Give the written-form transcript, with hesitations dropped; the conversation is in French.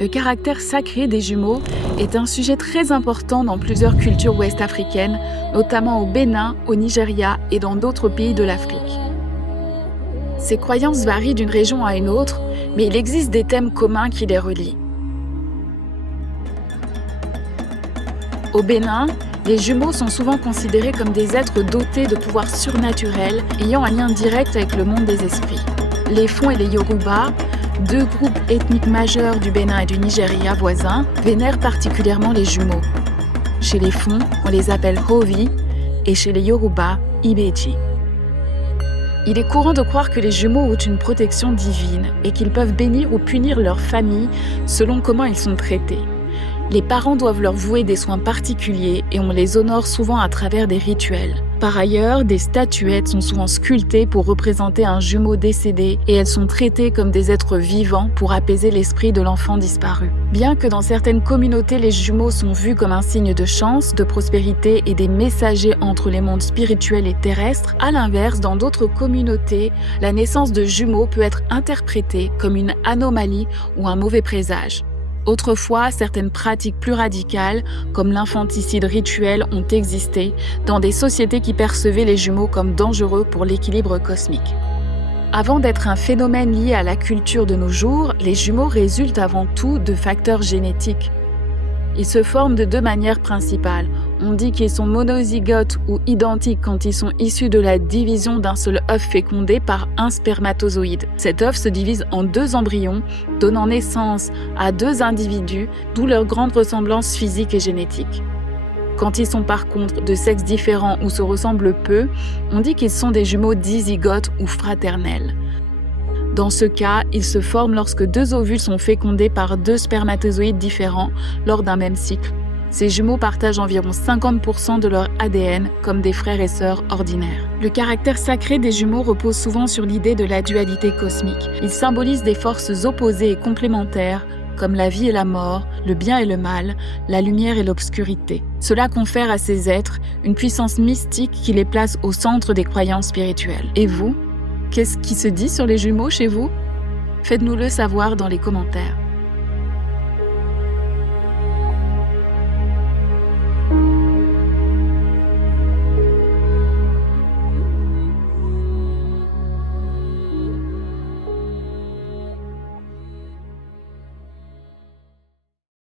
Le caractère sacré des jumeaux est un sujet très important dans plusieurs cultures ouest-africaines, notamment au Bénin, au Nigeria et dans d'autres pays de l'Afrique. Ces croyances varient d'une région à une autre, mais il existe des thèmes communs qui les relient. Au Bénin, les jumeaux sont souvent considérés comme des êtres dotés de pouvoirs surnaturels ayant un lien direct avec le monde des esprits. Les Fon et les Yoruba, deux groupes ethniques majeurs du Bénin et du Nigeria voisins, vénèrent particulièrement les jumeaux. Chez les Fon, on les appelle Hovi et chez les Yoruba, Ibeji. Il est courant de croire que les jumeaux ont une protection divine et qu'ils peuvent bénir ou punir leur famille selon comment ils sont traités. Les parents doivent leur vouer des soins particuliers et on les honore souvent à travers des rituels. Par ailleurs, des statuettes sont souvent sculptées pour représenter un jumeau décédé et elles sont traitées comme des êtres vivants pour apaiser l'esprit de l'enfant disparu. Bien que dans certaines communautés, les jumeaux sont vus comme un signe de chance, de prospérité et des messagers entre les mondes spirituels et terrestres, à l'inverse, dans d'autres communautés, la naissance de jumeaux peut être interprétée comme une anomalie ou un mauvais présage. Autrefois, certaines pratiques plus radicales, comme l'infanticide rituel, ont existé dans des sociétés qui percevaient les jumeaux comme dangereux pour l'équilibre cosmique. Avant d'être un phénomène lié à la culture de nos jours, les jumeaux résultent avant tout de facteurs génétiques. Ils se forment de deux manières principales. On dit qu'ils sont monozygotes ou identiques quand ils sont issus de la division d'un seul œuf fécondé par un spermatozoïde. Cet œuf se divise en deux embryons, donnant naissance à deux individus, d'où leur grande ressemblance physique et génétique. Quand ils sont par contre de sexes différents ou se ressemblent peu, on dit qu'ils sont des jumeaux dizygotes ou fraternels. Dans ce cas, ils se forment lorsque deux ovules sont fécondés par deux spermatozoïdes différents lors d'un même cycle. Ces jumeaux partagent environ 50% de leur ADN comme des frères et sœurs ordinaires. Le caractère sacré des jumeaux repose souvent sur l'idée de la dualité cosmique. Ils symbolisent des forces opposées et complémentaires comme la vie et la mort, le bien et le mal, la lumière et l'obscurité. Cela confère à ces êtres une puissance mystique qui les place au centre des croyances spirituelles. Et vous ? Qu'est-ce qui se dit sur les jumeaux chez vous ? Faites-nous le savoir dans les commentaires.